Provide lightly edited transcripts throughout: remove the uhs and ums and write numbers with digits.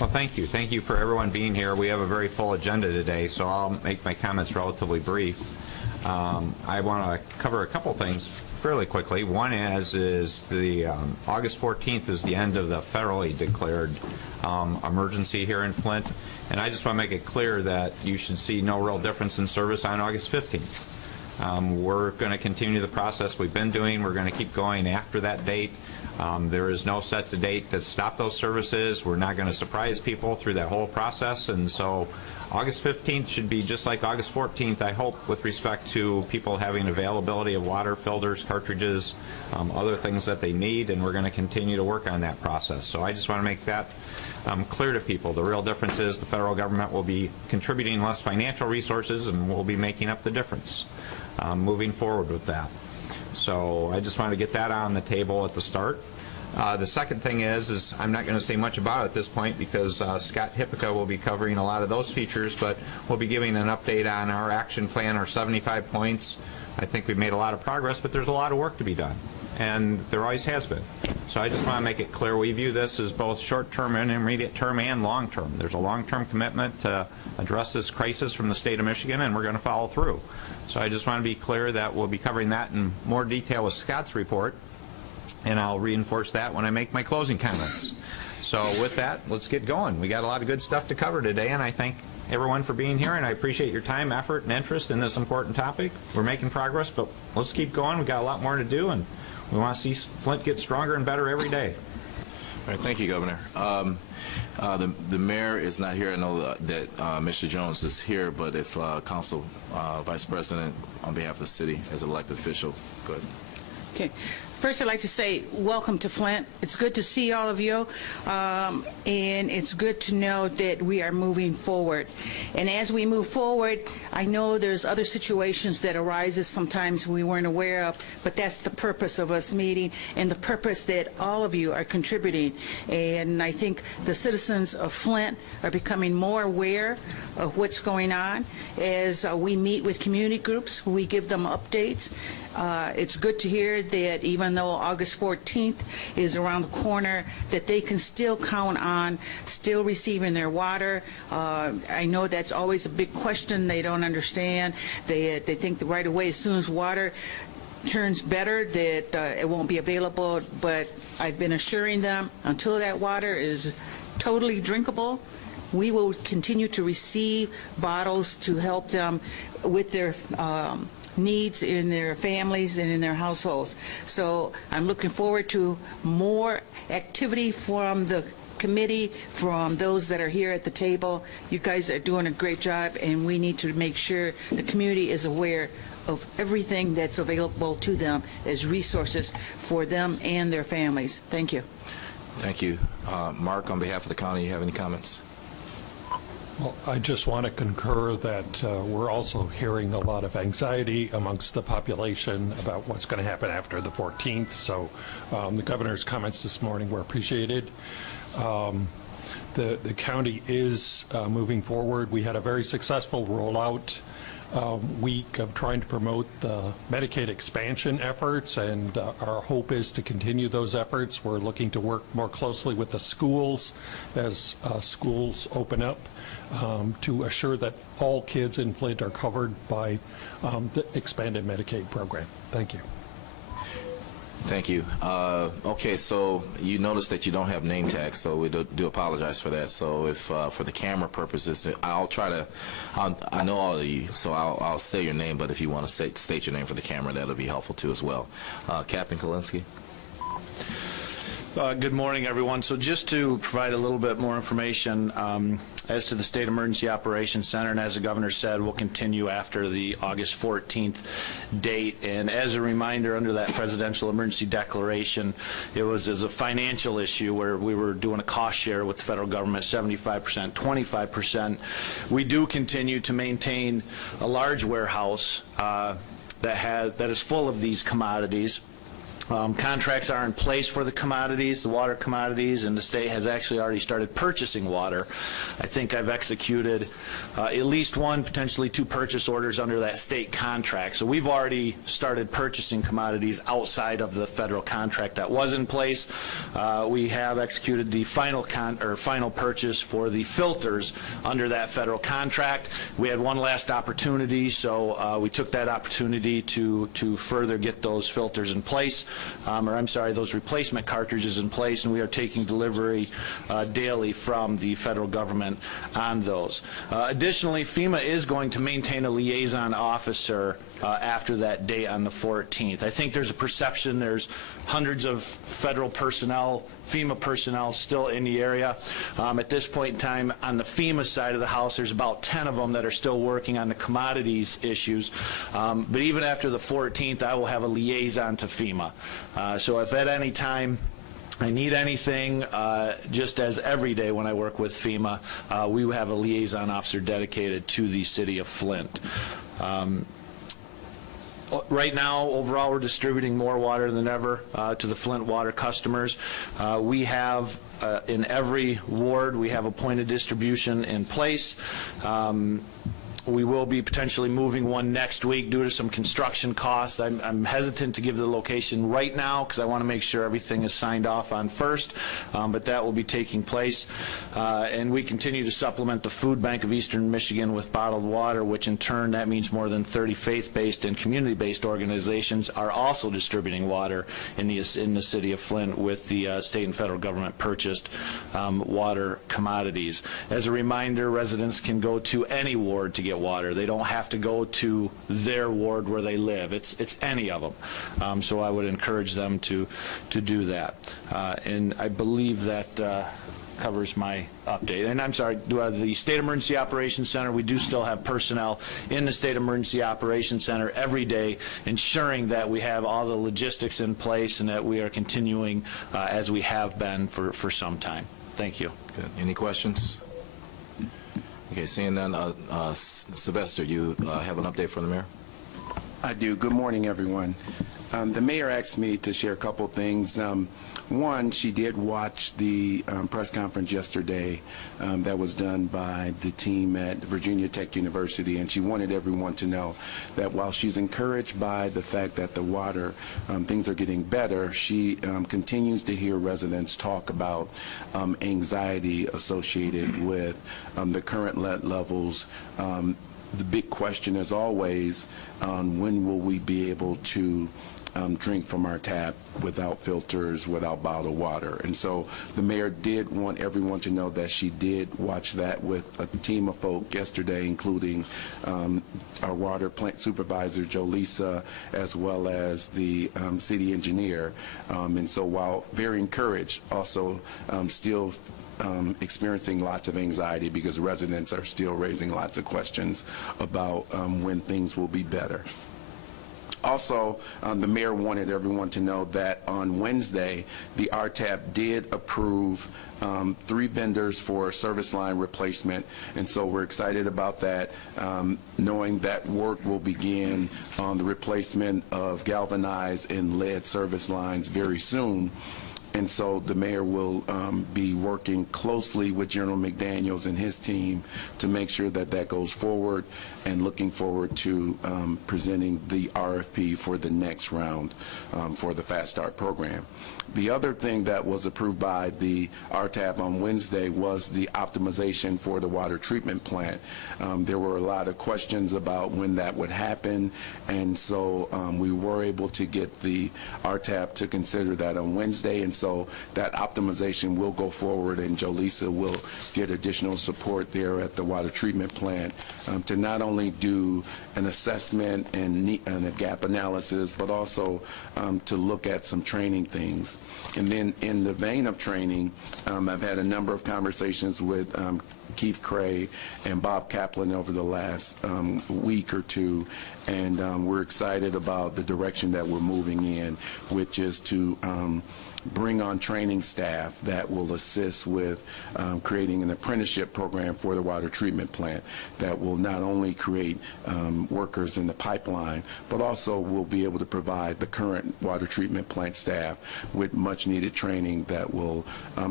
Well, thank you. Thank you for everyone being here. We have a very full agenda today, so I'll make my comments relatively brief. I want to cover a couple things fairly quickly. One is the August 14th is the end of the federally declared emergency here in Flint, and I just want to make it clear that you should see no real difference in service on August 15th. We're going to continue the process we've been doing. We're going to keep going after that date. There is no set date to stop those services. We're not going to surprise people through that whole process, and so August 15th should be just like August 14th, I hope, with respect to people having availability of water, filters, cartridges, other things that they need, and we're going to continue to work on that process. So I just want to make that clear to people. The real difference is the federal government will be contributing less financial resources, and we'll be making up the difference moving forward with that. So I just want to get that on the table at the start. The second thing is I'm not going to say much about it at this point because Scott Hippica will be covering a lot of those features, but we'll be giving an update on our action plan, our 75 points. I think we've made a lot of progress, but there's a lot of work to be done, and there always has been. So I just want to make it clear we view this as both short-term, intermediate term, and long-term. There's a long-term commitment to address this crisis from the state of Michigan, and we're going to follow through. So I just want to be clear that we'll be covering that in more detail with Scott's report, and I'll reinforce that when I make my closing comments. So with that, let's get going. We got a lot of good stuff to cover today, and I thank everyone for being here, and I appreciate your time, effort, and interest in this important topic. We're making progress, but let's keep going. We've got a lot more to do, and we want to see Flint get stronger and better every day. All right, thank you, Governor. The mayor is not here. I know that Mr. Jones is here, but if Council Vice President, on behalf of the city, as an elected official, go ahead. Okay. First, I'd like to say welcome to Flint. It's good to see all of you, and it's good to know that we are moving forward. And as we move forward, I know there's other situations that arises sometimes we weren't aware of, but that's the purpose of us meeting and the purpose that all of you are contributing. And I think the citizens of Flint are becoming more aware of what's going on. As we meet with community groups, we give them updates. It's good to hear that even though August 14th is around the corner, that they can still count on still receiving their water. I know that's always a big question. They don't understand. They think that right away, as soon as water turns better, that it won't be available. But I've been assuring them until that water is totally drinkable, we will continue to receive bottles to help them with their needs in their families and in their households. So I'm looking forward to more activity from the committee, from those that are here at the table. You guys are doing a great job, and we need to make sure the community is aware of everything that's available to them as resources for them and their families. Thank you. Thank you. Mark, on behalf of the county, you have any comments? Well, I just want to concur that we're also hearing a lot of anxiety amongst the population about what's going to happen after the 14th. So the governor's comments this morning were appreciated. The county is moving forward. We had a very successful rollout week of trying to promote the Medicaid expansion efforts, and our hope is to continue those efforts. We're looking to work more closely with the schools as schools open up to assure that all kids in Flint are covered by the expanded Medicaid program. Thank you. Thank you. Okay, so you notice that you don't have name tags, so we do apologize for that. So if for the camera purposes, I'll try to, I know all of you, so I'll say your name, but if you want to state your name for the camera, that'll be helpful too as well. Captain Kalinsky. Good morning, everyone. So just to provide a little bit more information as to the State Emergency Operations Center, and as the governor said, we'll continue after the August 14th date. And as a reminder, under that presidential emergency declaration, it was as a financial issue where we were doing a cost share with the federal government, 75%, 25%. We do continue to maintain a large warehouse that is full of these commodities. Contracts are in place for the commodities, the water commodities, and the state has actually already started purchasing water. I think I've executed at least one, potentially two purchase orders under that state contract. So we've already started purchasing commodities outside of the federal contract that was in place. We have executed the final purchase for the filters under that federal contract. We had one last opportunity, so we took that opportunity to further get those filters in place. Those replacement cartridges in place, and we are taking delivery daily from the federal government on those. Additionally, FEMA is going to maintain a liaison officer after that date on the 14th. I think there's a perception there's hundreds of federal personnel, FEMA personnel still in the area. At this point in time, on the FEMA side of the house, there's about 10 of them that are still working on the commodities issues. But even after the 14th, I will have a liaison to FEMA. So if at any time I need anything, just as every day when I work with FEMA, we will have a liaison officer dedicated to the city of Flint. Right now, overall, we're distributing more water than ever to the Flint water customers. We have, in every ward, we have a point of distribution in place. We will be potentially moving one next week due to some construction costs. I'm hesitant to give the location right now because I want to make sure everything is signed off on first, but that will be taking place. And we continue to supplement the Food Bank of Eastern Michigan with bottled water, which in turn that means more than 30 faith-based and community-based organizations are also distributing water in the city of Flint with the state and federal government purchased water commodities. As a reminder, residents can go to any ward to get water. They don't have to go to their ward where they live. It's any of them. So I would encourage them to do that. And I believe that covers my update. And I'm sorry, the State Emergency Operations Center, we do still have personnel in the State Emergency Operations Center every day, ensuring that we have all the logistics in place and that we are continuing as we have been for some time. Thank you. Good. Any questions? Okay, seeing none, Sylvester, you have an update from the mayor? I do. Good morning, everyone. The mayor asked me to share a couple things. One, she did watch the press conference yesterday that was done by the team at Virginia Tech University, and she wanted everyone to know that while she's encouraged by the fact that the water, things are getting better, she continues to hear residents talk about anxiety associated with the current lead levels. The big question is always, when will we be able to drink from our tap without filters, without bottled water? And so the mayor did want everyone to know that she did watch that with a team of folk yesterday, including our water plant supervisor, Jolisa, as well as the city engineer. And so while very encouraged, also still experiencing lots of anxiety because residents are still raising lots of questions about when things will be better. Also, the mayor wanted everyone to know that on Wednesday, the RTAP did approve 3 vendors for service line replacement, and so we're excited about that, knowing that work will begin on the replacement of galvanized and lead service lines very soon. And so the mayor will be working closely with General McDaniels and his team to make sure that that goes forward, and looking forward to presenting the RFP for the next round for the Fast Start program. The other thing that was approved by the RTAP on Wednesday was the optimization for the water treatment plant. There were a lot of questions about when that would happen, and so we were able to get the RTAP to consider that on Wednesday, and so that optimization will go forward, and Jolisa will get additional support there at the water treatment plant to not only do an assessment and a gap analysis, but also to look at some training things. And then in the vein of training, I've had a number of conversations with Keith Cray and Bob Kaplan over the last week or two, and we're excited about the direction that we're moving in, which is to bring on training staff that will assist with creating an apprenticeship program for the water treatment plant that will not only create workers in the pipeline, but also will be able to provide the current water treatment plant staff with much needed training that will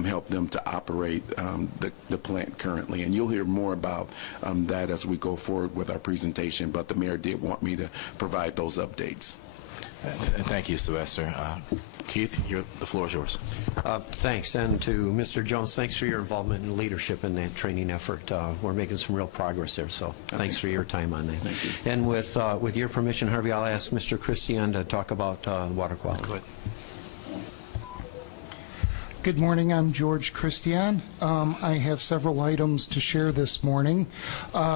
help them to operate the plant currently. And you'll hear more about that as we go forward with our presentation, but the mayor did want me to provide those updates. Thank you, Sylvester. Keith, the floor is yours. Thanks, and to Mr. Jones, thanks for your involvement and leadership in that training effort. We're making some real progress there, so thanks for your time on that. Thank you. And with your permission, Harvey, I'll ask Mr. Christian to talk about water quality. Go ahead. Good morning. I'm George Christian. I have several items to share this morning.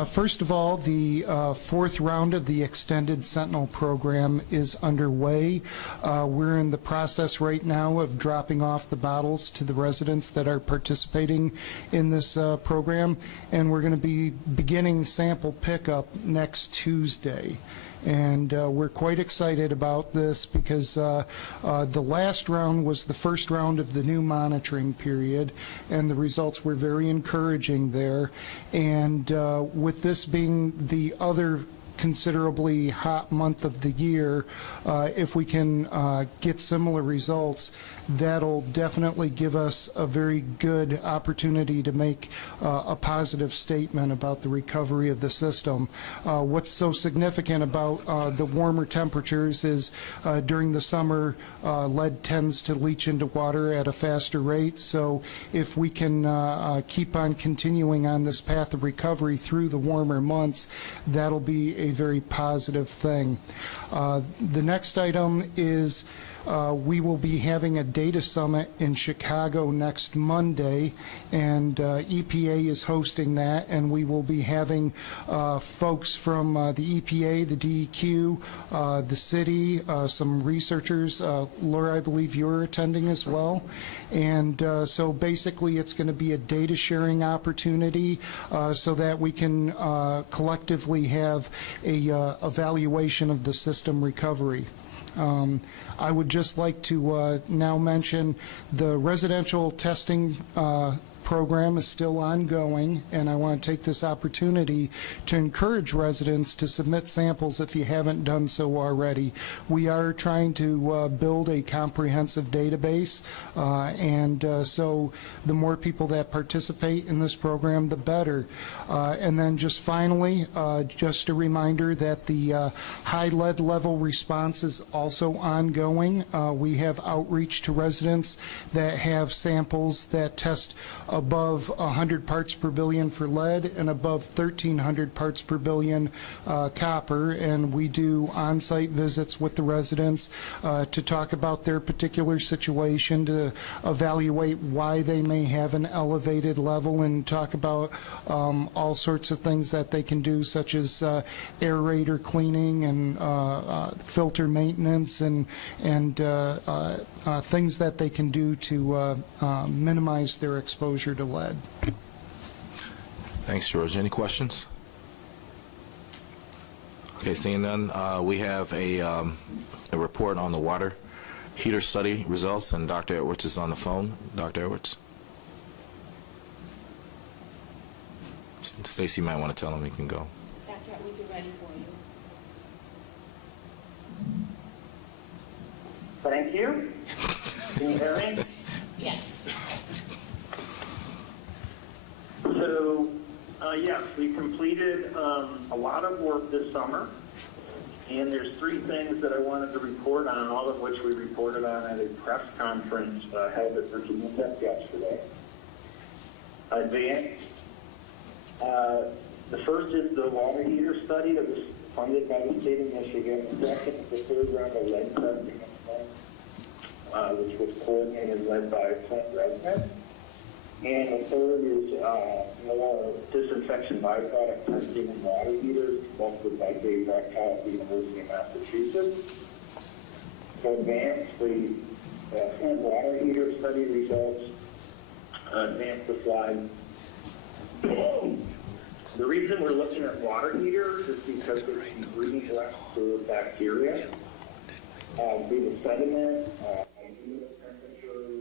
First of all, the fourth round of the extended Sentinel program is underway. We're in the process right now of dropping off the bottles to the residents that are participating in this program, and we're going to be beginning sample pickup next Tuesday. And we're quite excited about this because the last round was the first round of the new monitoring period, and the results were very encouraging there. And with this being the other considerably hot month of the year, if we can get similar results, that'll definitely give us a very good opportunity to make a positive statement about the recovery of the system. What's so significant about the warmer temperatures is during the summer, lead tends to leach into water at a faster rate. So if we can keep on continuing on this path of recovery through the warmer months, that'll be a very positive thing. The next item is we will be having a data summit in Chicago next Monday, and EPA is hosting that, and we will be having folks from the EPA, the DEQ, the city, some researchers. Laura, I believe you're attending as well. And so basically it's going to be a data sharing opportunity so that we can collectively have a evaluation of the system recovery. I would just like to now mention the residential testing program is still ongoing, and I want to take this opportunity to encourage residents to submit samples if you haven't done so already. We are trying to build a comprehensive database, and so the more people that participate in this program, the better. And then just finally, just a reminder that the high lead level response is also ongoing. We have outreach to residents that have samples that test above 100 parts per billion for lead and above 1,300 parts per billion copper, and we do on-site visits with the residents to talk about their particular situation, to evaluate why they may have an elevated level, and talk about all sorts of things that they can do, such as aerator cleaning and filter maintenance and things that they can do to minimize their exposure to lead. Thanks, George. Any questions? Okay, seeing none, we have a report on the water heater study results, and Dr. Edwards is on the phone. Dr. Edwards? Stacy might want to tell him he can go. Dr. Edwards, we're ready for you. Thank you. Can you hear me? Yes. So, yes, we completed a lot of work this summer, and there's three things that I wanted to report on, all of which we reported on at a press conference held at Virginia Tech yesterday. Advanced. The first is the water heater study that was funded by the state of Michigan. Second, the third round of lead testing, which was coordinated and led by Flint residents. And the third is more disinfection byproduct testing in water heaters, sponsored by Dave Rectal at the University of Massachusetts. So advance the Flint water heater study results. Advance the slide. The reason we're looking at water heaters is because it's the breeding ground for bacteria. Due to sediment, humid temperatures,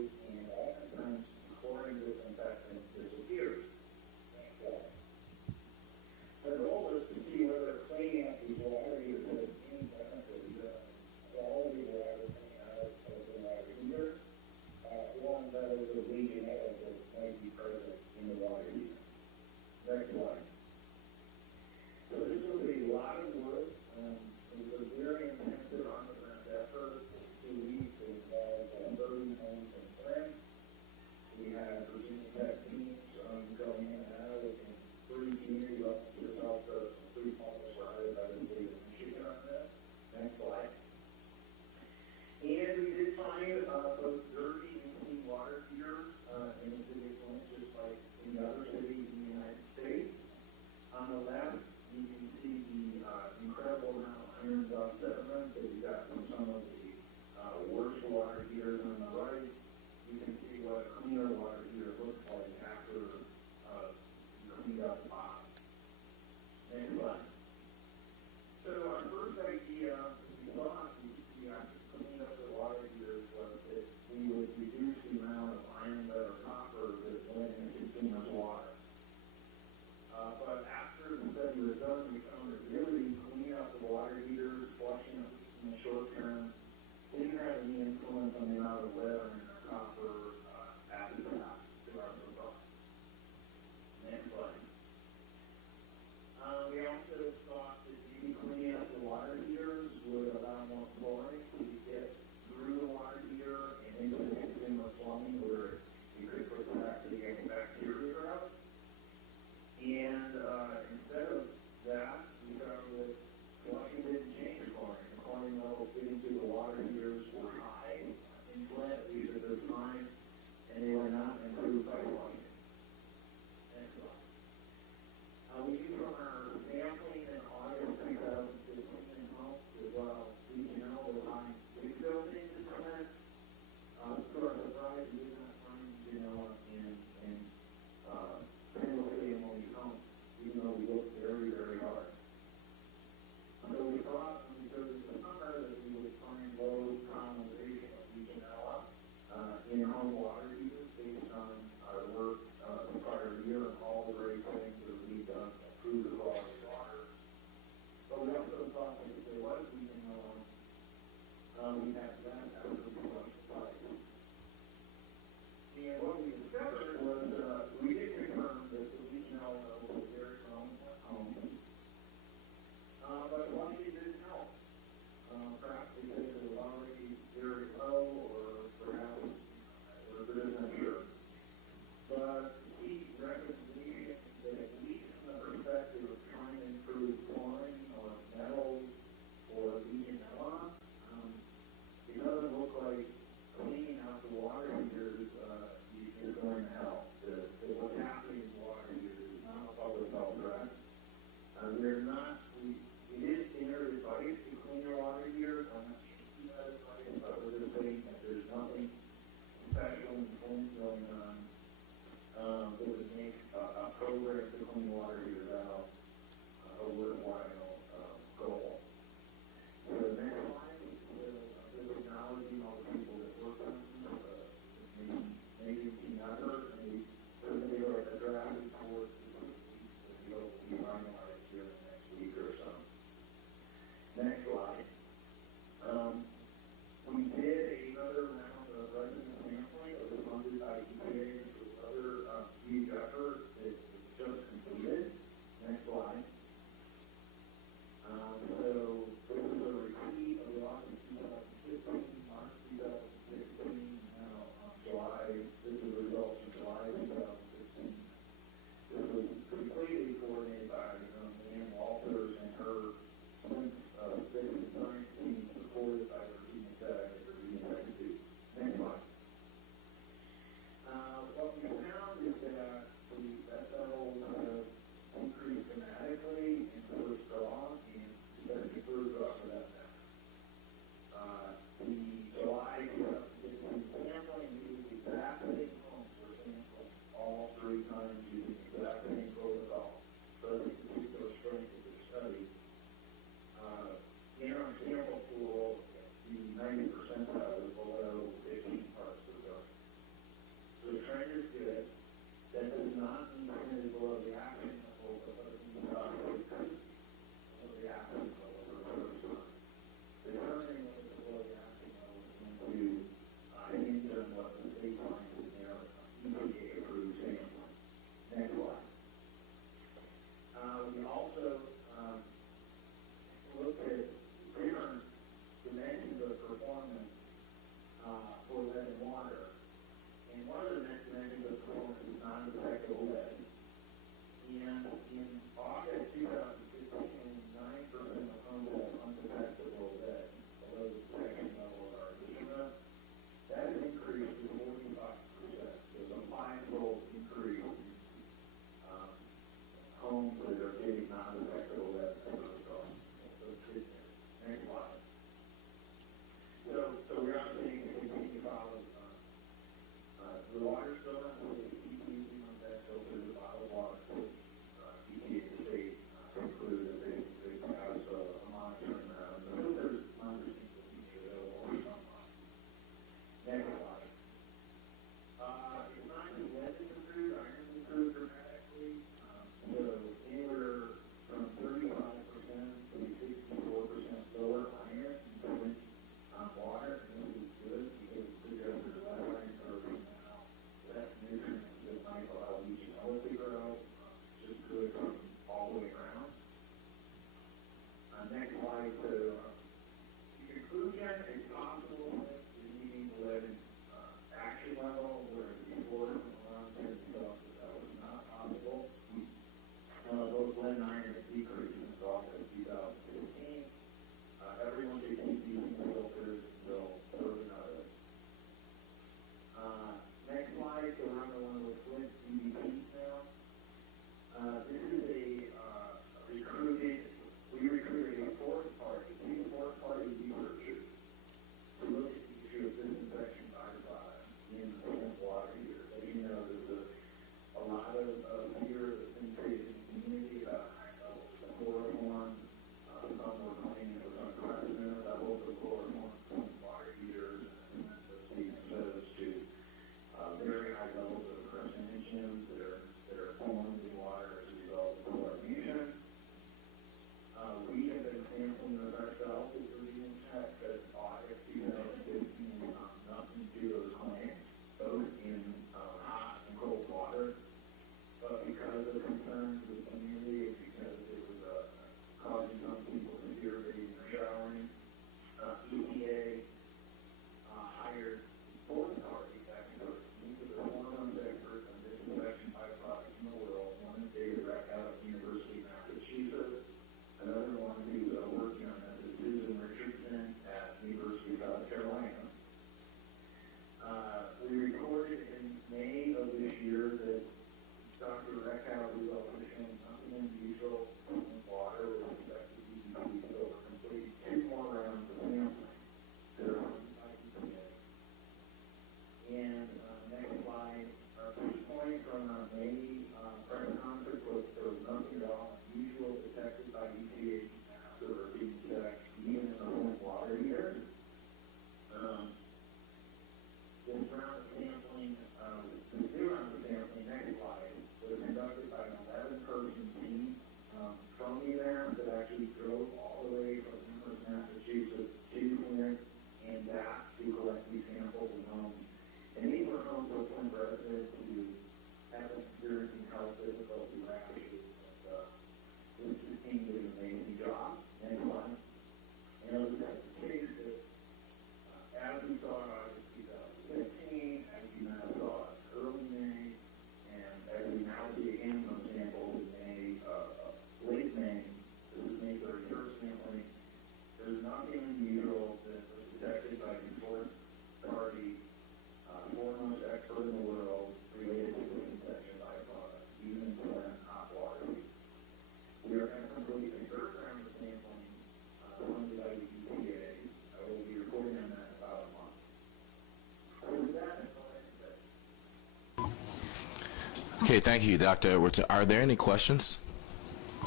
Okay, thank you, Dr. Edwards. Are there any questions?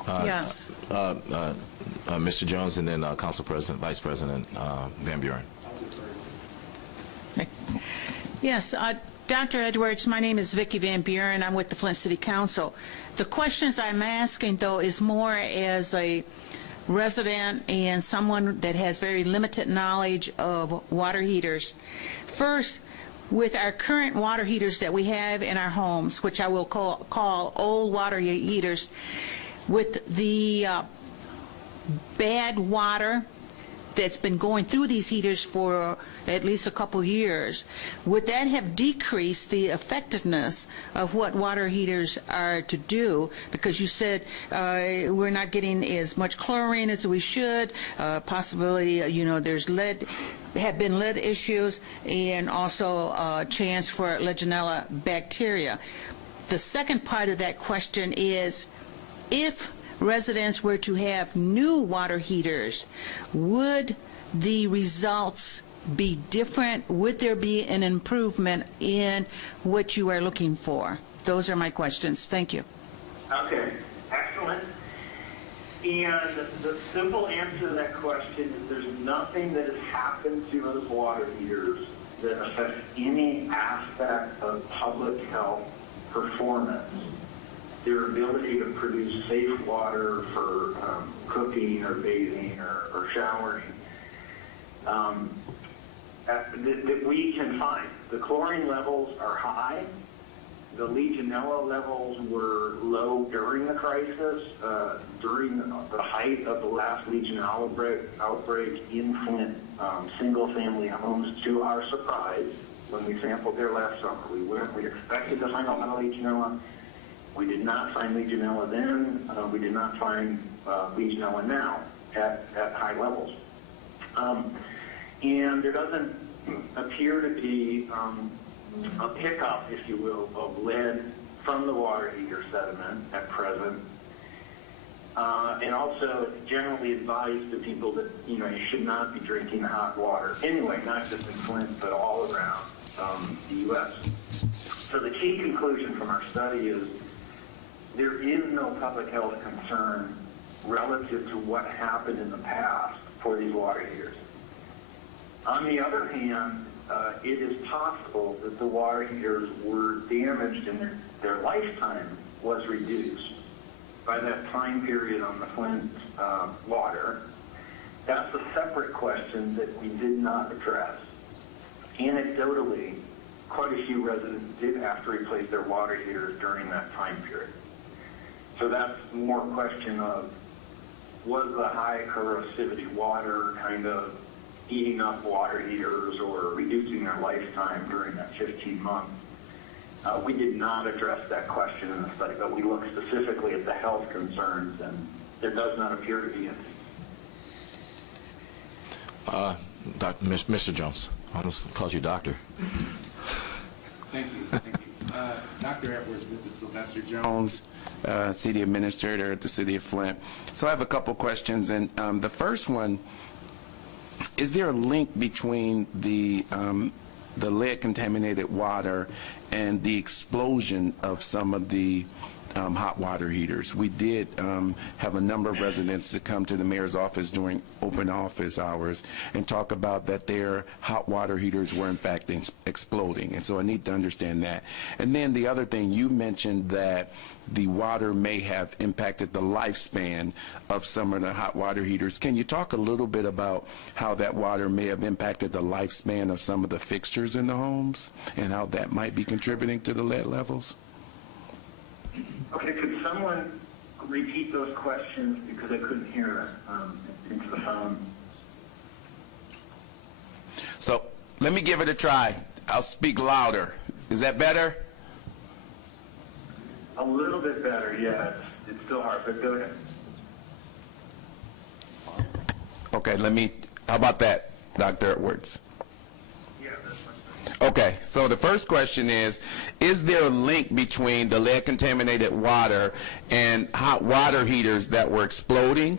Yes. Mr. Jones, and then Council President, Vice President Van Buren. Yes, Dr. Edwards, my name is Vicki Van Buren. I'm with the Flint City Council. The questions I'm asking, though, is more as a resident and someone that has very limited knowledge of water heaters. First, with our current water heaters that we have in our homes, which I will call old water heaters, with the bad water that's been going through these heaters for at least a couple years, would that have decreased the effectiveness of what water heaters are to do? Because you said we're not getting as much chlorine as we should, possibility, there's have been lead issues, and also a chance for Legionella bacteria. The second part of that question is, if residents were to have new water heaters, would the results be different? Would there be an improvement in what you are looking for? Those are my questions. Thank you. Okay, excellent. And the simple answer to that question is there's nothing that has happened to those water heaters that affects any aspect of public health performance. Their ability to produce safe water for cooking or bathing or showering that we can find. The chlorine levels are high. The Legionella levels were low during the crisis, during the height of the last Legionella outbreak in Flint single-family homes. To our surprise, when we sampled there last summer, we expected to find a lot of Legionella. We did not find Legionella then. We did not find Legionella now at high levels. And there doesn't appear to be a pickup, if you will, of lead from the water heater sediment at present. And also, it's generally advised to people that, you should not be drinking hot water. Anyway, not just in Flint, but all around the U.S. So the key conclusion from our study is there is no public health concern relative to what happened in the past for these water heaters. On the other hand, it is possible that the water heaters were damaged and their lifetime was reduced by that time period on the Flint water. That's a separate question that we did not address. Anecdotally, quite a few residents did have to replace their water heaters during that time period. So that's more a question of, was the high corrosivity water kind of eating up water heaters or reducing their lifetime during that 15 months? We did not address that question in the study, but we looked specifically at the health concerns, and there does not appear to be any. Mr. Jones, I almost called you doctor. Thank you. Dr. Edwards, this is Sylvester Jones, City Administrator at the City of Flint. So I have a couple questions, and the first one, is there a link between the lead-contaminated water and the explosion of some of the hot water heaters? We did have a number of residents that come to the mayor's office during open office hours and talk about that their hot water heaters were in fact exploding, and so I need to understand that. And then the other thing, you mentioned that the water may have impacted the lifespan of some of the hot water heaters. Can you talk a little bit about how that water may have impacted the lifespan of some of the fixtures in the homes and how that might be contributing to the lead levels? Okay, could someone repeat those questions, because I couldn't hear it into the phone. So let me give it a try. I'll speak louder. Is that better? A little bit better, yeah. It's still hard, but go ahead. Okay, how about that, Dr. Edwards? Yeah, that's fine. Okay, so the first question is there a link between the lead-contaminated water and hot water heaters that were exploding?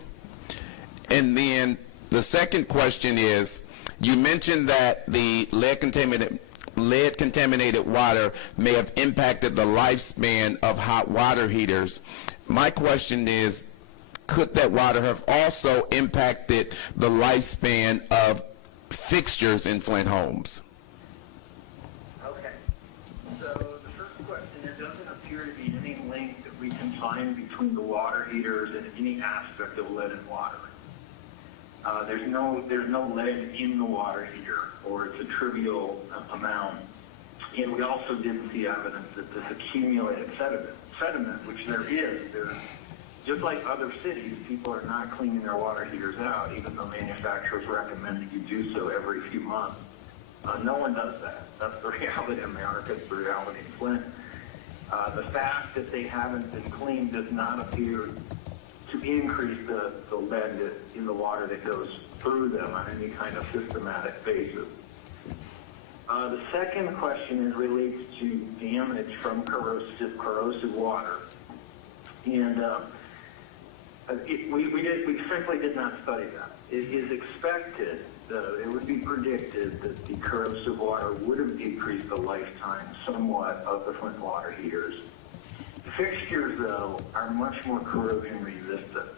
And then the second question is, you mentioned that the lead-contaminated lead-contaminated water may have impacted the lifespan of hot water heaters. My question is, could that water have also impacted the lifespan of fixtures in Flint homes? Okay. So the first question, there doesn't appear to be any link that we can find between the water heaters and any aspect of lead in water. There's no lead in the water heater, or it's a trivial amount. And we also didn't see evidence that this accumulated sediment, which there is. Just like other cities, people are not cleaning their water heaters out, even though manufacturers recommend that you do so every few months. No one does that. That's the reality in America. It's the reality in Flint. The fact that they haven't been cleaned does not appear to increase the lead in the water that goes through them on any kind of systematic basis. The second question relates to damage from corrosive water. And we simply did not study that. It is expected, it would be predicted that the corrosive water would have decreased the lifetime somewhat of the Flint water heaters. Fixtures, though, are much more corrosion resistant.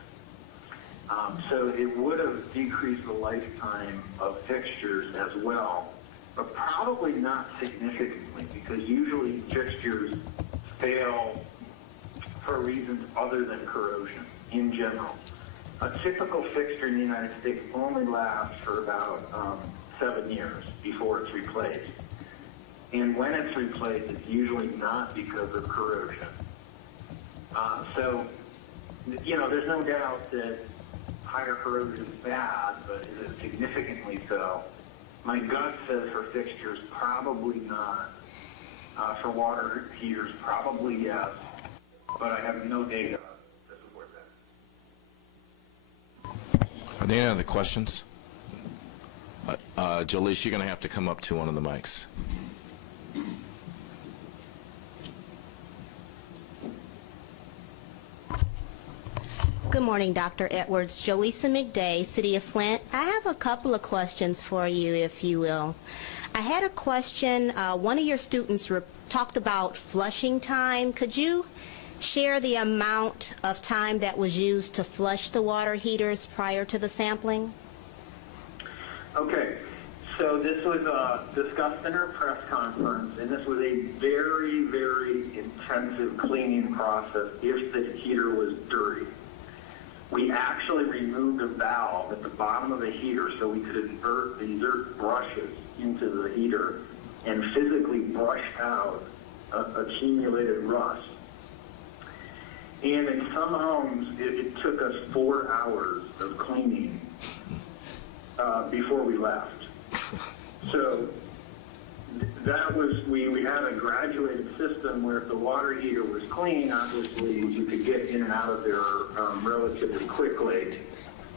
So it would have decreased the lifetime of fixtures as well, but probably not significantly, because usually fixtures fail for reasons other than corrosion in general. A typical fixture in the United States only lasts for about 7 years before it's replaced. And when it's replaced, it's usually not because of corrosion. So, you know, there's no doubt that higher corrosion is bad, but is it significantly so? My gut says for fixtures, probably not. For water heaters, probably yes, but I have no data to support that. Are there any other questions? Jaleese, you're going to have to come up to one of the mics. Good morning, Dr. Edwards. Jaleesa McDay, City of Flint. I have a couple of questions for you, if you will. I had a question. One of your students talked about flushing time. Could you share the amount of time that was used to flush the water heaters prior to the sampling? Okay, so this was discussed in our press conference, and this was a very, very intensive cleaning process if the heater was dirty. We actually removed a valve at the bottom of the heater so we could insert brushes into the heater and physically brush out accumulated rust. And in some homes, it took us 4 hours of cleaning before we left. So that was, we had a graduated system where if the water heater was clean, obviously you could get in and out of there relatively quickly.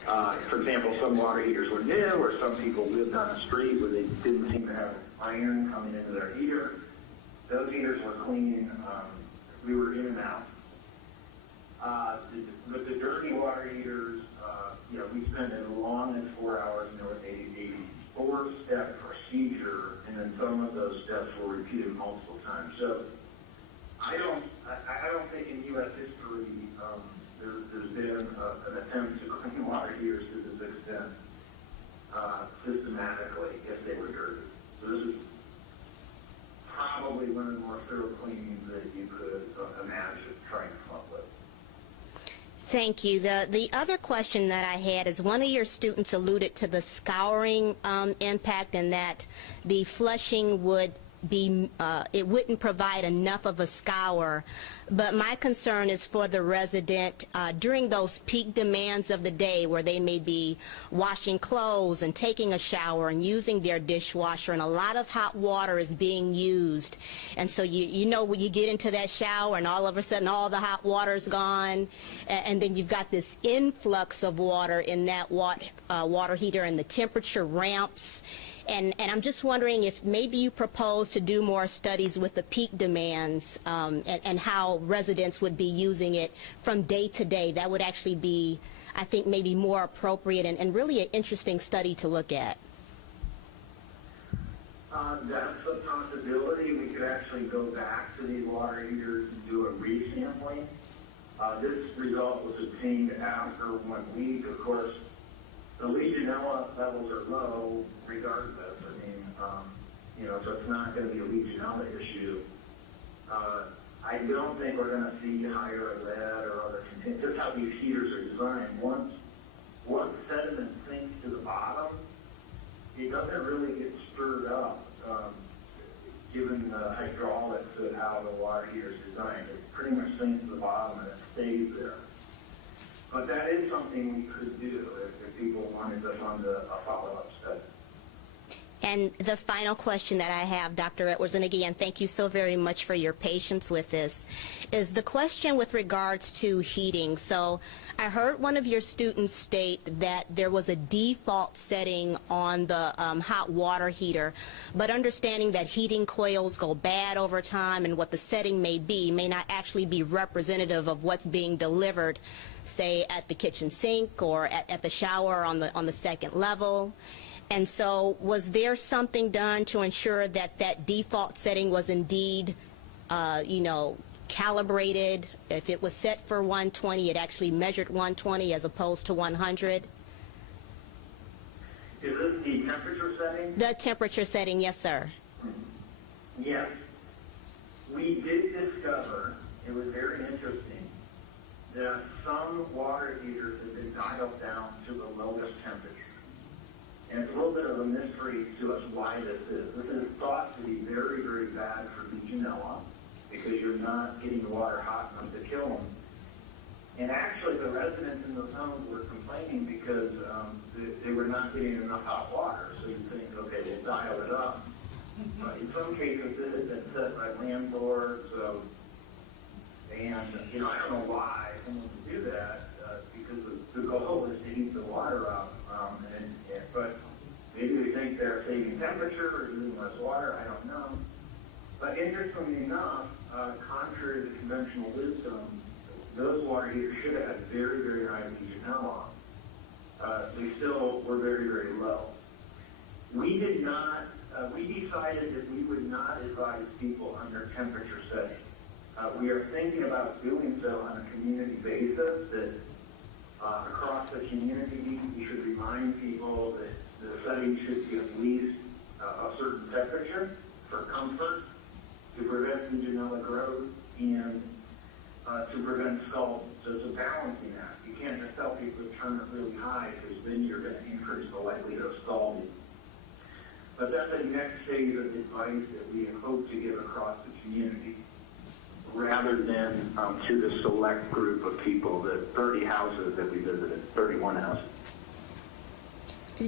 For example, some water heaters were new, or some people lived on a street where they didn't seem to have iron coming into their heater. Those heaters were clean. We were in and out. With the dirty water heaters, you know, we spent as long as 4 hours, you know, a 4-step procedure, and then some of those steps were repeated multiple times. So I don't think in U.S. history there's been an attempt to clean water heaters to this extent systematically if they were dirty. So this is probably one of the more thorough cleanings that you could imagine trying to come up with. Thank you. The other question that I had is one of your students alluded to the scouring impact, and that the flushing would be, it wouldn't provide enough of a scour. But my concern is for the resident during those peak demands of the day where they may be washing clothes and taking a shower and using their dishwasher, and a lot of hot water is being used. And so you know when you get into that shower and all of a sudden all the hot water is gone, and then you've got this influx of water in that water heater, and the temperature ramps. And I'm just wondering if maybe you propose to do more studies with the peak demands and how residents would be using it from day to day. That would actually be, I think, maybe more appropriate and really an interesting study to look at. That's a possibility. We could actually go back to these water heaters and do a resampling. This result was obtained after 1 week. Of course, the Legionella levels are low regardless. I mean, so it's not going to be a Legionella issue. I don't think we're going to see higher lead or other contaminants. Just how these heaters are designed. Once sediment sinks to the bottom, it doesn't really get stirred up, given the hydraulics of how the water heater is designed. It pretty much sinks to the bottom and it stays there. But that is something we could do if people wanted to fund a follow-up study. And the final question that I have, Dr. Edwards, and again, thank you so very much for your patience with this, is the question with regards to heating. So I heard one of your students state that there was a default setting on the hot water heater, but understanding that heating coils go bad over time and what the setting may be may not actually be representative of what's being delivered, say at the kitchen sink or at the shower on the second level. And so was there something done to ensure that that default setting was indeed, calibrated? If it was set for 120, it actually measured 120 as opposed to 100? Is this the temperature setting? The temperature setting, yes, sir. Yes. We did discover, it was very interesting, that some water heaters have been dialed down to the lowest temperature. And it's a little bit of a mystery to us why this is. This is thought to be very, very bad for Legionella because you're not getting the water hot enough to kill them. And actually, the residents in those homes were complaining because they were not getting enough hot water. So you think, okay, we'll dial it up. In some cases, this has been set by landlords. And, I don't know why someone would do that because the goal is to heat the water up. But maybe they think they're saving temperature or using less water. I don't know. But interestingly enough, contrary to conventional wisdom, those water heaters should have had very, very high Legionella. They still were very, very low. We did not. We decided that we would not advise people under temperature setting. We are thinking about doing so on a community basis. That across the community, we should remind people that the setting should be at least a certain temperature for comfort, to prevent Legionella growth, and to prevent scalding. So it's a balancing act. You can't just tell people to turn it really high because then you're going to increase the likelihood of scalding. But that's the next phase of advice that we hope to give across the community, rather than to the select group of people, the 30 houses that we visited, 31 houses.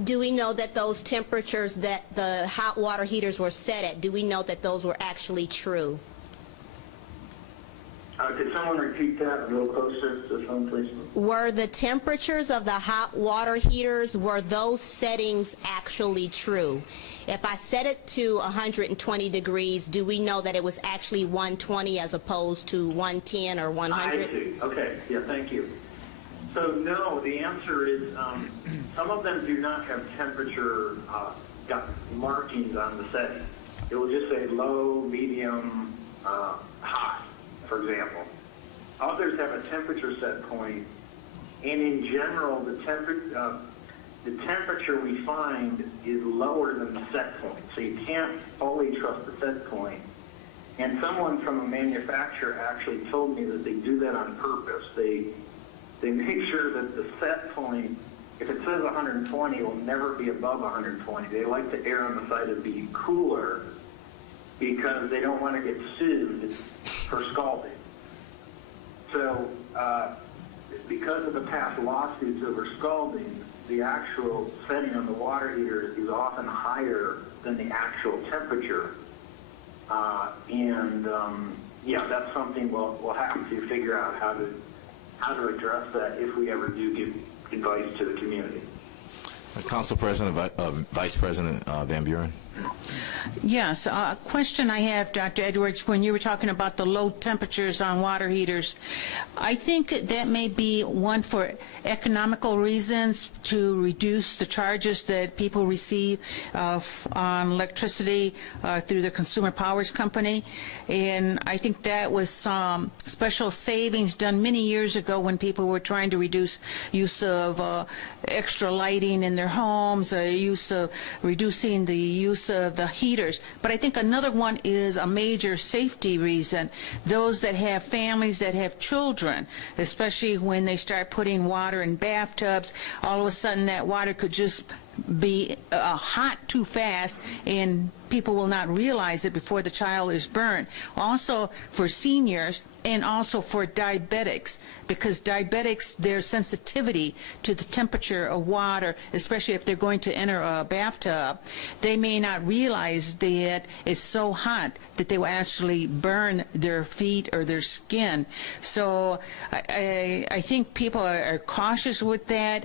Do we know that those temperatures that the hot water heaters were set at, do we know that those were actually true? Could someone repeat that a little closer to the phone, please? Were the temperatures of the hot water heaters, were those settings actually true? If I set it to 120 degrees, do we know that it was actually 120 as opposed to 110 or 100? I see. Okay. Yeah, thank you. So, no, the answer is some of them do not have temperature markings on the setting. It will just say low, medium, hot, for example. Others have a temperature set point, and in general, the temperature we find is lower than the set point. So you can't fully trust the set point. And someone from a manufacturer actually told me that they do that on purpose. They make sure that the set point, if it says 120, will never be above 120. They like to err on the side of being cooler because they don't want to get sued for scalding. So because of the past lawsuits over scalding, the actual setting on the water heater is often higher than the actual temperature. Yeah, that's something we'll have to figure out how to address that if we ever do give advice to the community. Council President, Vice President Van Buren. Yes, a question I have, Dr. Edwards, when you were talking about the low temperatures on water heaters, I think that may be one for economical reasons to reduce the charges that people receive on electricity through the Consumer Powers Company. And I think that was some special savings done many years ago when people were trying to reduce use of extra lighting in their homes, use of reducing the use of the heaters. But I think another one is a major safety reason. Those that have families that have children, especially when they start putting water in bathtubs, all of a sudden that water could just be hot too fast, and people will not realize it before the child is burned. Also for seniors and also for diabetics, because diabetics, their sensitivity to the temperature of water, especially if they're going to enter a bathtub, they may not realize that it's so hot that they will actually burn their feet or their skin. So I think people are cautious with that.